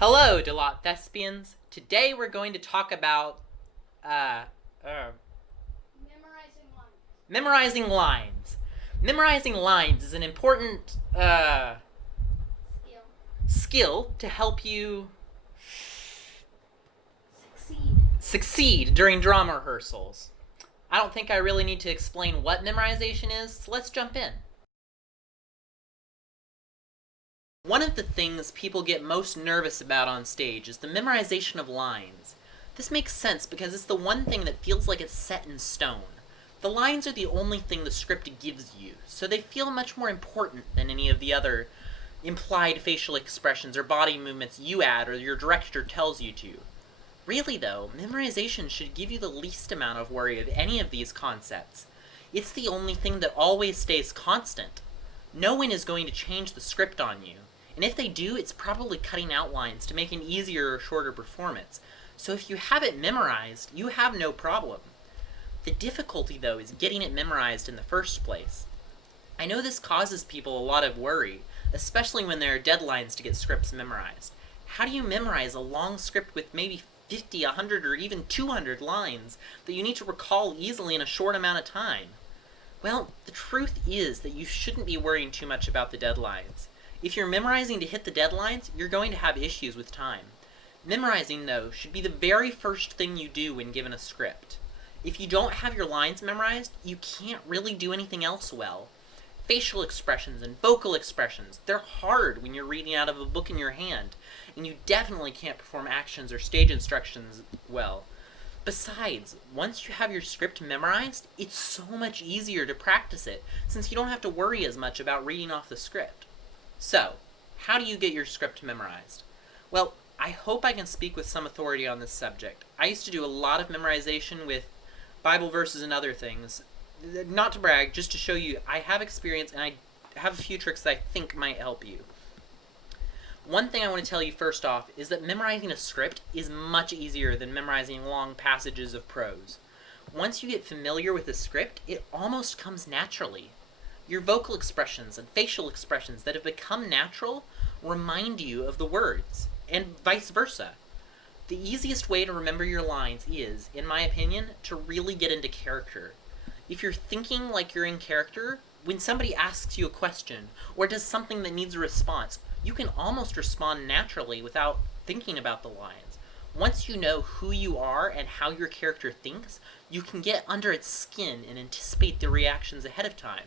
Hello, Delot Thespians. Today we're going to talk about uh, uh, Memorizing lines. memorizing lines. Memorizing lines is an important Skill. skill to help you Succeed. succeed during drama rehearsals. I don't think I really need to explain what memorization is, so let's jump in. One of the things people get most nervous about on stage is the memorization of lines. This makes sense because it's the one thing that feels like it's set in stone. The lines are the only thing the script gives you, so they feel much more important than any of the other implied facial expressions or body movements you add or your director tells you to. Really though, memorization should give you the least amount of worry of any of these concepts. It's the only thing that always stays constant. No one is going to change the script on you, and if they do, it's probably cutting out lines to make an easier or shorter performance. So if you have it memorized, you have no problem. The difficulty, though, is getting it memorized in the first place. I know this causes people a lot of worry, especially when there are deadlines to get scripts memorized. How do you memorize a long script with maybe 50, 100, or even 200 lines that you need to recall easily in a short amount of time? Well, the truth is that you shouldn't be worrying too much about the deadlines. If you're memorizing to hit the deadlines, you're going to have issues with time. Memorizing, though, should be the very first thing you do when given a script. If you don't have your lines memorized, you can't really do anything else well. Facial expressions and vocal expressions, they're hard when you're reading out of a book in your hand, and you definitely can't perform actions or stage instructions well. Besides, once you have your script memorized, it's so much easier to practice it, since you don't have to worry as much about reading off the script. So, how do you get your script memorized? Well, I hope I can speak with some authority on this subject. I used to do a lot of memorization with Bible verses and other things. Not to brag, just to show you I have experience and I have a few tricks that I think might help you. One thing I want to tell you first off is that memorizing a script is much easier than memorizing long passages of prose. Once you get familiar with the script, it almost comes naturally. Your vocal expressions and facial expressions that have become natural remind you of the words, and vice versa. The easiest way to remember your lines is, in my opinion, to really get into character. If you're thinking like you're in character, when somebody asks you a question or does something that needs a response, you can almost respond naturally without thinking about the lines. Once you know who you are and how your character thinks, you can get under its skin and anticipate the reactions ahead of time.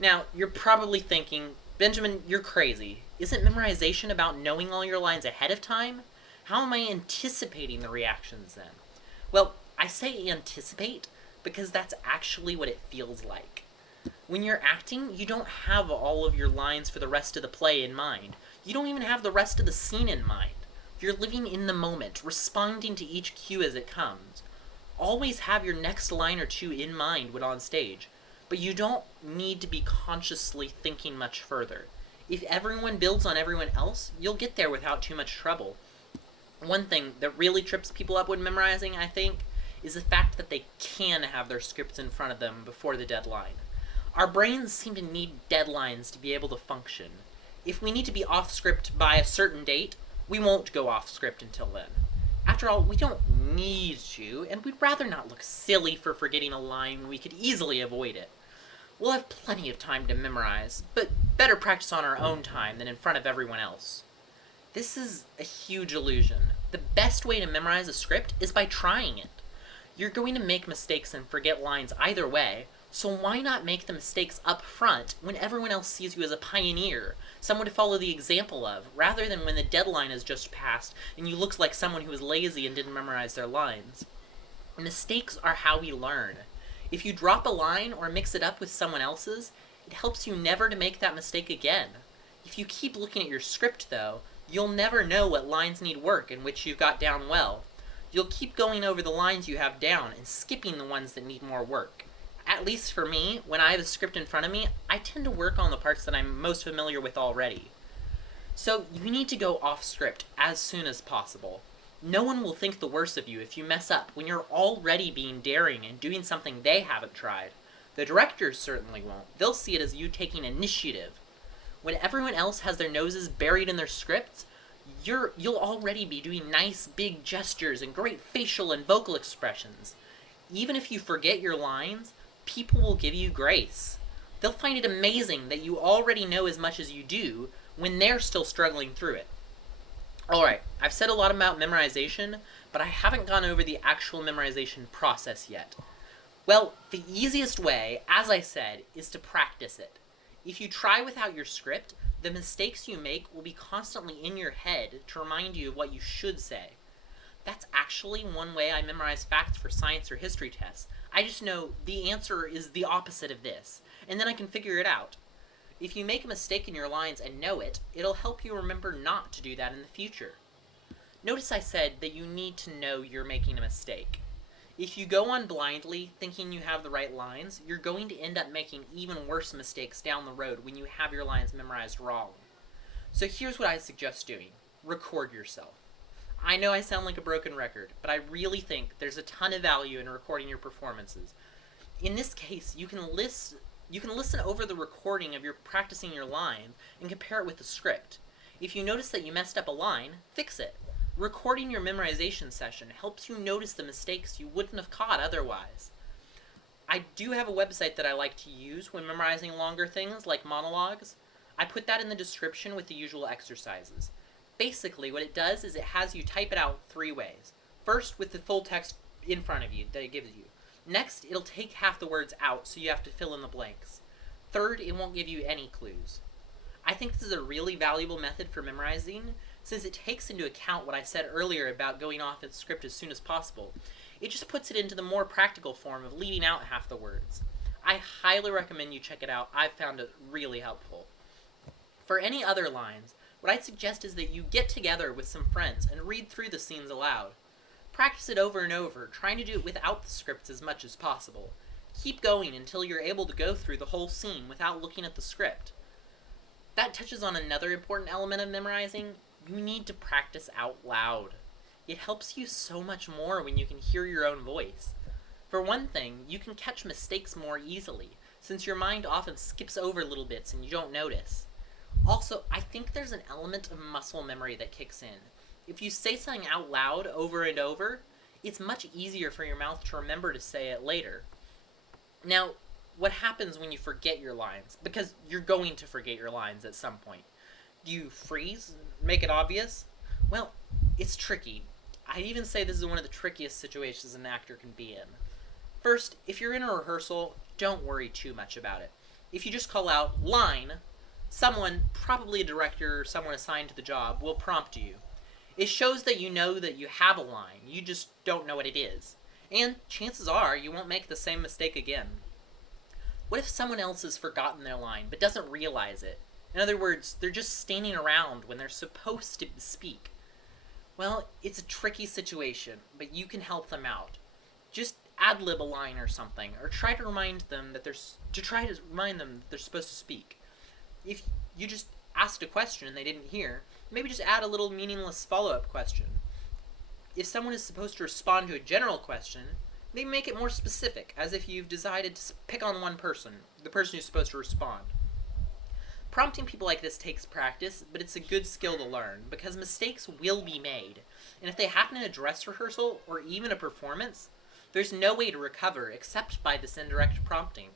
Now, you're probably thinking, Benjamin, you're crazy. Isn't memorization about knowing all your lines ahead of time? How am I anticipating the reactions then? Well, I say anticipate because that's actually what it feels like. When you're acting, you don't have all of your lines for the rest of the play in mind. You don't even have the rest of the scene in mind. You're living in the moment, responding to each cue as it comes. Always have your next line or two in mind when on stage, but you don't need to be consciously thinking much further. If everyone builds on everyone else, you'll get there without too much trouble. One thing that really trips people up when memorizing, I think, is the fact that they can have their scripts in front of them before the deadline. Our brains seem to need deadlines to be able to function. If we need to be off script by a certain date, we won't go off script until then. After all, we don't need to, and we'd rather not look silly for forgetting a line when we could easily avoid it. We'll have plenty of time to memorize, but better practice on our own time than in front of everyone else. This is a huge illusion. The best way to memorize a script is by trying it. You're going to make mistakes and forget lines either way, so why not make the mistakes up front when everyone else sees you as a pioneer, someone to follow the example of, rather than when the deadline has just passed and you look like someone who was lazy and didn't memorize their lines. Mistakes are how we learn. If you drop a line or mix it up with someone else's, it helps you never to make that mistake again. If you keep looking at your script, though, you'll never know what lines need work and which you've got down well. You'll keep going over the lines you have down and skipping the ones that need more work. At least for me, when I have a script in front of me, I tend to work on the parts that I'm most familiar with already. So you need to go off script as soon as possible. No one will think the worse of you if you mess up when you're already being daring and doing something they haven't tried. The directors certainly won't. They'll see it as you taking initiative. When everyone else has their noses buried in their scripts, you'll already be doing nice big gestures and great facial and vocal expressions. Even if you forget your lines, people will give you grace. They'll find it amazing that you already know as much as you do when they're still struggling through it. Alright, I've said a lot about memorization, but I haven't gone over the actual memorization process yet. Well, the easiest way, as I said, is to practice it. If you try without your script, the mistakes you make will be constantly in your head to remind you of what you should say. That's actually one way I memorize facts for science or history tests. I just know the answer is the opposite of this, and then I can figure it out. If you make a mistake in your lines and know it, it'll help you remember not to do that in the future. Notice I said that you need to know you're making a mistake. If you go on blindly, thinking you have the right lines, you're going to end up making even worse mistakes down the road when you have your lines memorized wrong. So here's what I suggest doing. Record yourself. I know I sound like a broken record, but I really think there's a ton of value in recording your performances. In this case, you can listen over the recording of your practicing your line and compare it with the script. If you notice that you messed up a line, fix it. Recording your memorization session helps you notice the mistakes you wouldn't have caught otherwise. I do have a website that I like to use when memorizing longer things like monologues. I put that in the description with the usual exercises. Basically, what it does is it has you type it out 3 ways. First, with the full text in front of you that it gives you. Next, it'll take half the words out, so you have to fill in the blanks. Third, it won't give you any clues. I think this is a really valuable method for memorizing, since it takes into account what I said earlier about going off the script as soon as possible. It just puts it into the more practical form of leaving out half the words. I highly recommend you check it out. I've found it really helpful. For any other lines, what I'd suggest is that you get together with some friends and read through the scenes aloud. Practice it over and over, trying to do it without the scripts as much as possible. Keep going until you're able to go through the whole scene without looking at the script. That touches on another important element of memorizing. You need to practice out loud. It helps you so much more when you can hear your own voice. For one thing, you can catch mistakes more easily, since your mind often skips over little bits and you don't notice. Also, I think there's an element of muscle memory that kicks in. If you say something out loud over and over, it's much easier for your mouth to remember to say it later. Now, what happens when you forget your lines? Because you're going to forget your lines at some point. Do you freeze? Make it obvious? Well, it's tricky. I'd even say this is one of the trickiest situations an actor can be in. First, if you're in a rehearsal, don't worry too much about it. If you just call out, line, someone, probably a director or someone assigned to the job, will prompt you. It shows that you know that you have a line, you just don't know what it is. And chances are you won't make the same mistake again. What if someone else has forgotten their line but doesn't realize it? In other words, they're just standing around when they're supposed to speak. Well, it's a tricky situation, but you can help them out. Just ad-lib a line or something, or try to remind them that they're supposed to speak. If you just asked a question and they didn't hear, maybe just add a little meaningless follow-up question. If someone is supposed to respond to a general question, maybe make it more specific, as if you've decided to pick on one person, the person who's supposed to respond. Prompting people like this takes practice, but it's a good skill to learn, because mistakes will be made, and if they happen in a dress rehearsal, or even a performance, there's no way to recover except by this indirect prompting.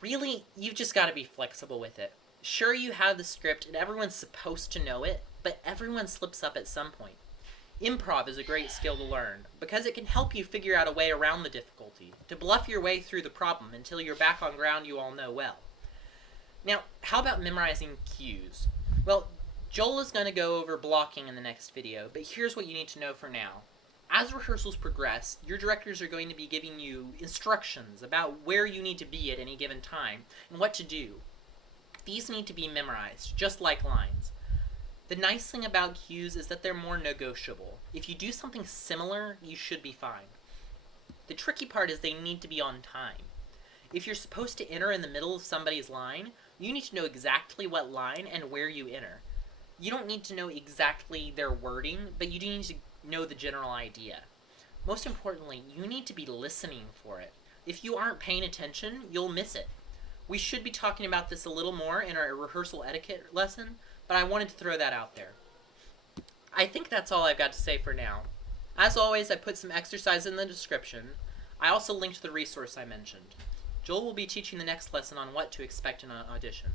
Really, you've just got to be flexible with it. Sure, you have the script and everyone's supposed to know it, but everyone slips up at some point. Improv is a great skill to learn, because it can help you figure out a way around the difficulty, to bluff your way through the problem until you're back on ground you all know well. Now, how about memorizing cues? Well, Joel is going to go over blocking in the next video, but here's what you need to know for now. As rehearsals progress, your directors are going to be giving you instructions about where you need to be at any given time, and what to do. These need to be memorized, just like lines. The nice thing about cues is that they're more negotiable. If you do something similar, you should be fine. The tricky part is they need to be on time. If you're supposed to enter in the middle of somebody's line, you need to know exactly what line and where you enter. You don't need to know exactly their wording, but you do need to know the general idea. Most importantly, you need to be listening for it. If you aren't paying attention, you'll miss it. We should be talking about this a little more in our rehearsal etiquette lesson, but I wanted to throw that out there. I think that's all I've got to say for now. As always, I put some exercise in the description. I also linked the resource I mentioned. Joel will be teaching the next lesson on what to expect in an audition.